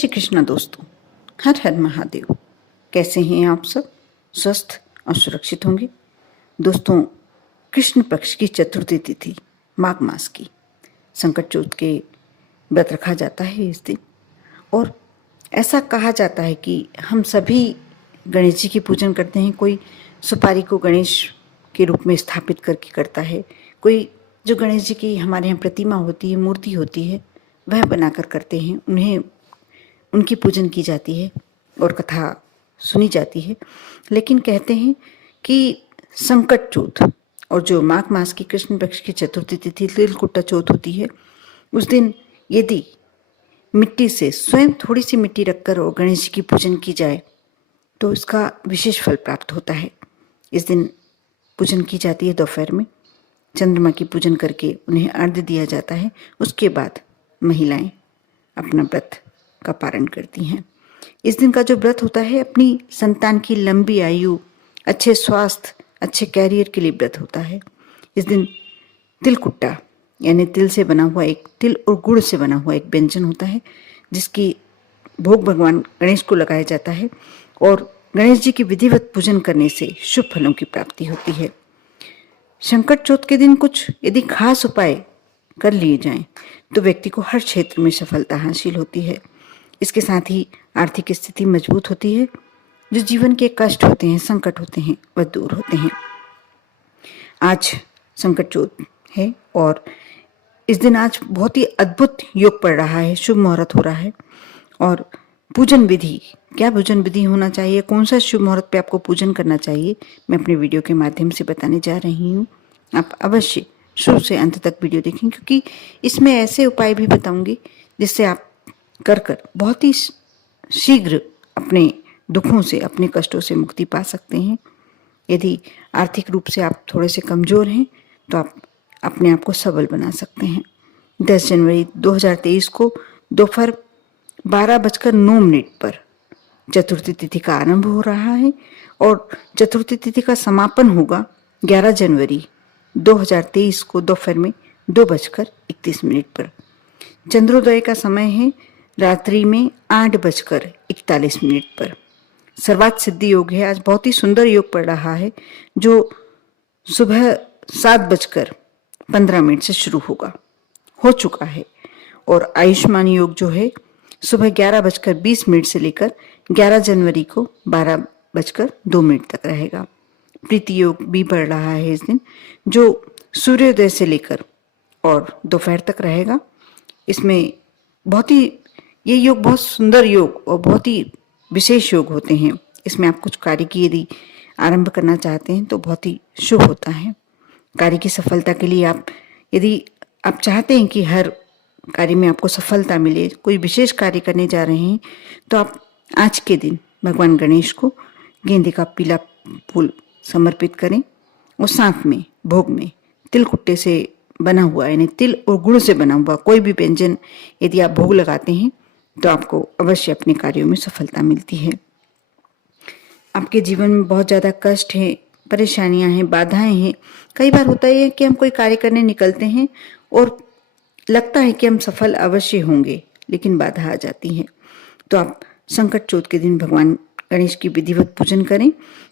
श्री कृष्णा दोस्तों, हर हर महादेव। कैसे हैं आप सब? स्वस्थ और सुरक्षित होंगे। दोस्तों, कृष्ण पक्ष की चतुर्थी तिथि माघ मास की संकट चौथ के व्रत रखा जाता है इस दिन। और ऐसा कहा जाता है कि हम सभी गणेश जी की पूजन करते हैं। कोई सुपारी को गणेश के रूप में स्थापित करके करता है, कोई जो गणेश जी की हमारे यहाँ प्रतिमा होती है, मूर्ति होती है, वह बनाकर करते हैं। उन्हें उनकी पूजन की जाती है और कथा सुनी जाती है। लेकिन कहते हैं कि संकट चौथ और जो माघ मास की कृष्ण पक्ष की चतुर्थी तिथि तिलकुट्टा चौथ होती है, उस दिन यदि मिट्टी से स्वयं थोड़ी सी मिट्टी रखकर और गणेश जी की पूजन की जाए तो इसका विशेष फल प्राप्त होता है। इस दिन पूजन की जाती है दोपहर में, चंद्रमा की पूजन करके उन्हें अर्घ्य दिया जाता है। उसके बाद महिलाएं अपना व्रत का पारण करती हैं। इस दिन का जो व्रत होता है अपनी संतान की लंबी आयु, अच्छे स्वास्थ्य, अच्छे कैरियर के लिए व्रत होता है। इस दिन तिलकुट्टा यानी तिल से बना हुआ तिल और गुड़ से बना हुआ एक व्यंजन होता है, जिसकी भोग भगवान गणेश को लगाया जाता है और गणेश जी की विधिवत पूजन करने से शुभ फलों की प्राप्ति होती है। संकट चौथ के दिन कुछ यदि खास उपाय कर लिए जाएं तो व्यक्ति को हर क्षेत्र में सफलता हासिल होती है। इसके साथ ही आर्थिक स्थिति मजबूत होती है। जो जीवन के कष्ट होते हैं, संकट होते हैं, वह दूर होते हैं। आज संकट चौथ है और इस दिन आज बहुत ही अद्भुत योग पड़ रहा है, शुभ मुहूर्त हो रहा है। और पूजन विधि, क्या पूजन विधि होना चाहिए, कौन सा शुभ मुहूर्त पे आपको पूजन करना चाहिए, मैं अपने वीडियो के माध्यम से बताने जा रही हूँ। आप अवश्य शुरू से अंत तक वीडियो देखें, क्योंकि इसमें ऐसे उपाय भी बताऊंगी जिससे आप कर बहुत ही शीघ्र अपने दुखों से, अपने कष्टों से मुक्ति पा सकते हैं। यदि आर्थिक रूप से आप थोड़े से कमज़ोर हैं तो आप अपने आप को सबल बना सकते हैं। 10 जनवरी 2023 को दोपहर 12:09 पर चतुर्थी तिथि का आरंभ हो रहा है और चतुर्थी तिथि का समापन होगा 11 जनवरी 2023 को दोपहर में 2:31 पर। चंद्रोदय का समय है रात्रि में 8:41 पर। सर्वात सिद्धि योग है। आज बहुत ही सुंदर योग पड़ रहा है जो सुबह 7:15 से शुरू हो चुका है। और आयुष्मान योग जो है सुबह 11:20 से लेकर 11 जनवरी को 12:02 तक रहेगा। प्रीति योग भी बढ़ रहा है इस दिन, जो सूर्योदय से लेकर और दोपहर तक रहेगा। इसमें ये योग बहुत सुंदर योग और बहुत ही विशेष योग होते हैं। इसमें आप कुछ कार्य की यदि आरंभ करना चाहते हैं तो बहुत ही शुभ होता है। कार्य की सफलता के लिए यदि आप चाहते हैं कि हर कार्य में आपको सफलता मिले, कोई विशेष कार्य करने जा रहे हैं, तो आप आज के दिन भगवान गणेश को गेंदे का पीला फूल समर्पित करें और साथ में भोग में तिलकुट्टे से बना हुआ यानी तिल और गुड़ से बना हुआ कोई भी व्यंजन यदि आप भोग लगाते हैं तो आपको अवश्य अपने कार्यों में सफलता मिलती है। आपके जीवन में बहुत ज़्यादा कष्ट है, परेशानियां हैं, बाधाएं हैं। कई बार होता है कि हम कोई कार्य करने निकलते हैं और लगता है कि हम सफल अवश्य होंगे, लेकिन बाधा आ जाती है। तो आप संकट चौथ के दिन भगवान गणेश की विधिवत पूजन करें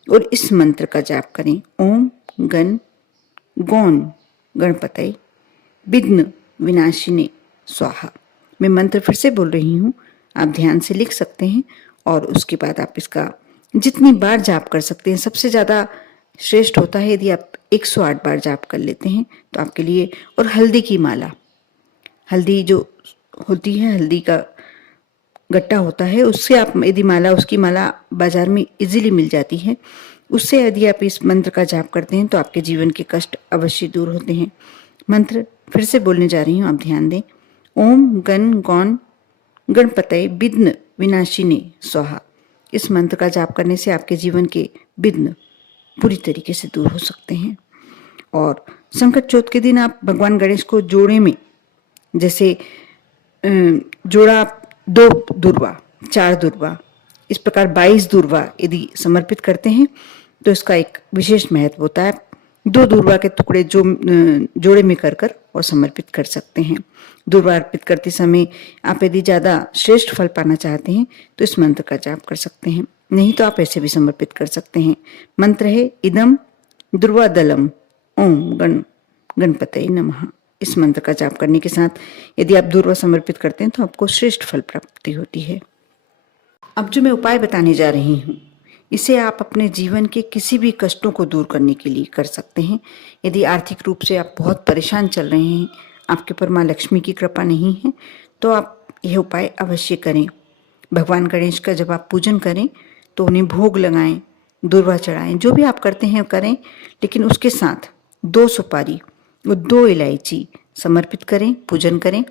और इस मंत्र का जाप करें। ओम गण गौण गणपतये विघ्न विनाशिने स्वाहा। मैं मंत्र फिर से बोल रही हूँ, आप ध्यान से लिख सकते हैं और उसके बाद आप इसका जितनी बार जाप कर सकते हैं। सबसे ज़्यादा श्रेष्ठ होता है यदि आप 108 बार जाप कर लेते हैं तो आपके लिए। और हल्दी की माला, हल्दी जो होती है, हल्दी का गट्टा होता है, उससे आप यदि उसकी माला बाजार में इजीली मिल जाती है, उससे यदि आप इस मंत्र का जाप करते हैं तो आपके जीवन के कष्ट अवश्य दूर होते हैं। मंत्र फिर से बोलने जा रही हूँ, आप ध्यान दें। ओम गण गौण गणपतये विघ्न विनाशिने स्वाहा। इस मंत्र का जाप करने से आपके जीवन के विघ्न पूरी तरीके से दूर हो सकते हैं। और संकट चौथ के दिन आप भगवान गणेश को जोड़े में, जैसे जोड़ा 2 दुर्वा, 4 दुर्वा, इस प्रकार 22 दुर्वा यदि समर्पित करते हैं तो इसका एक विशेष महत्व होता है। 2 दूर्वा के टुकड़े जो जोड़े में कर और समर्पित कर सकते हैं। दूर्वा अर्पित करते समय आप यदि ज़्यादा श्रेष्ठ फल पाना चाहते हैं तो इस मंत्र का जाप कर सकते हैं, नहीं तो आप ऐसे भी समर्पित कर सकते हैं। मंत्र है इदम दुर्वादलम ओम गणपतये नमः। इस मंत्र का जाप करने के साथ यदि आप दूर्वा समर्पित करते हैं तो आपको श्रेष्ठ फल प्राप्ति होती है। अब जो मैं उपाय बताने जा रही हूँ इसे आप अपने जीवन के किसी भी कष्टों को दूर करने के लिए कर सकते हैं। यदि आर्थिक रूप से आप बहुत परेशान चल रहे हैं, आपके पर माँ लक्ष्मी की कृपा नहीं है, तो आप यह उपाय अवश्य करें। भगवान गणेश का जब आप पूजन करें तो उन्हें भोग लगाएं, दूर्वा चढ़ाएं, जो भी आप करते हैं करें, लेकिन उसके साथ 2 सुपारी और 2 इलायची समर्पित करें, पूजन करें।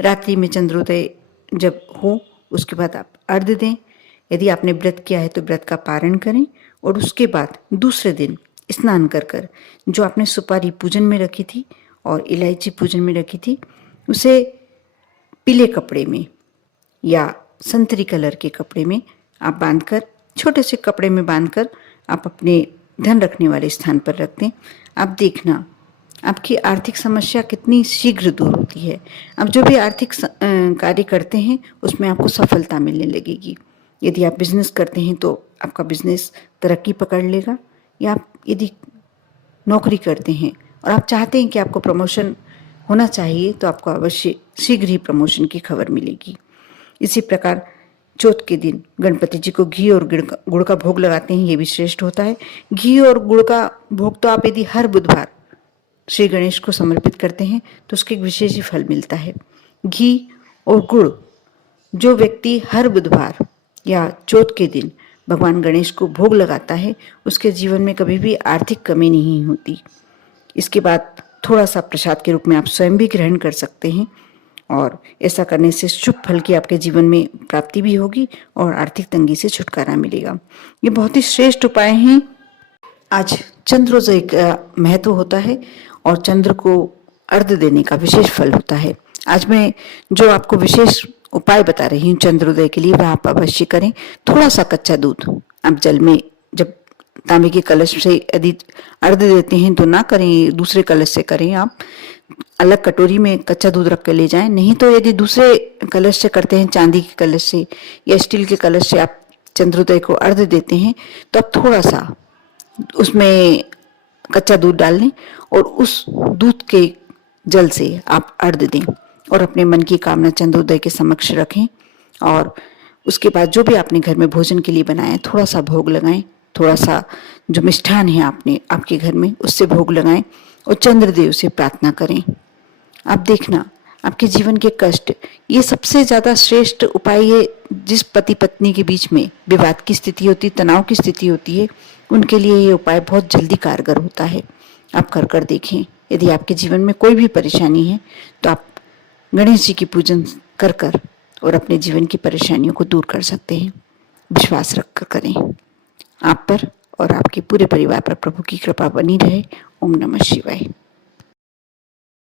रात्रि में चंद्रोदय जब हो उसके बाद आप अर्घ्य दें। यदि आपने व्रत किया है तो व्रत का पारण करें और उसके बाद दूसरे दिन स्नान कर जो आपने सुपारी पूजन में रखी थी और इलायची पूजन में रखी थी उसे पीले कपड़े में या संतरी कलर के कपड़े में आप बांधकर, छोटे से कपड़े में बांधकर आप अपने धन रखने वाले स्थान पर रख दें। आप देखना आपकी आर्थिक समस्या कितनी शीघ्र दूर होती है। अब जो भी आर्थिक कार्य करते हैं उसमें आपको सफलता मिलने लगेगी। यदि आप बिजनेस करते हैं तो आपका बिजनेस तरक्की पकड़ लेगा, या आप यदि नौकरी करते हैं और आप चाहते हैं कि आपको प्रमोशन होना चाहिए तो आपको अवश्य शीघ्र ही प्रमोशन की खबर मिलेगी। इसी प्रकार चौथ के दिन गणपति जी को घी और गुड़ का भोग लगाते हैं, ये भी श्रेष्ठ होता है। घी और गुड़ का भोग तो आप यदि हर बुधवार श्री गणेश को समर्पित करते हैं तो उसके एक विशेष ही फल मिलता है। घी और गुड़ जो व्यक्ति हर बुधवार या चौथ के दिन भगवान गणेश को भोग लगाता है उसके जीवन में कभी भी आर्थिक कमी नहीं होती। इसके बाद थोड़ा सा प्रसाद के रूप में आप स्वयं भी ग्रहण कर सकते हैं और ऐसा करने से शुभ फल की आपके जीवन में प्राप्ति भी होगी और आर्थिक तंगी से छुटकारा मिलेगा। ये बहुत ही श्रेष्ठ उपाय हैं। आज चंद्रोदय का महत्व होता है और चंद्र को अर्घ्य देने का विशेष फल होता है। आज मैं जो आपको विशेष उपाय बता रही हूँ चंद्रोदय के लिए वह आप अवश्य करें। थोड़ा सा कच्चा दूध आप जल में, जब तांबे के कलश से यदि अर्घ्य देते हैं तो ना करें, दूसरे कलश से करें। आप अलग कटोरी में कच्चा दूध रख कर ले जाएं, नहीं तो यदि दूसरे कलश से करते हैं, चांदी के कलश से या स्टील के कलश से आप चंद्रोदय को अर्घ्य देते हैं तो आप थोड़ा सा उसमें कच्चा दूध डाल लें और उस दूध के जल से आप अर्घ्य दें और अपने मन की कामना चंद्रोदय के समक्ष रखें। और उसके बाद जो भी आपने घर में भोजन के लिए बनाया थोड़ा सा भोग लगाएं, थोड़ा सा जो मिष्ठान है आपके घर में उससे भोग लगाएं और चंद्रदेव से प्रार्थना करें। आप देखना आपके जीवन के कष्ट, ये सबसे ज़्यादा श्रेष्ठ उपाय है। जिस पति पत्नी के बीच में विवाद की स्थिति होती है, तनाव की स्थिति होती है, उनके लिए ये उपाय बहुत जल्दी कारगर होता है। आप कर देखें। यदि आपके जीवन में कोई भी परेशानी है तो आप गणेश जी की पूजन कर और अपने जीवन की परेशानियों को दूर कर सकते हैं। विश्वास रखकर करें। आप पर और आपके पूरे परिवार पर प्रभु की कृपा बनी रहे। ओम नमः शिवाय।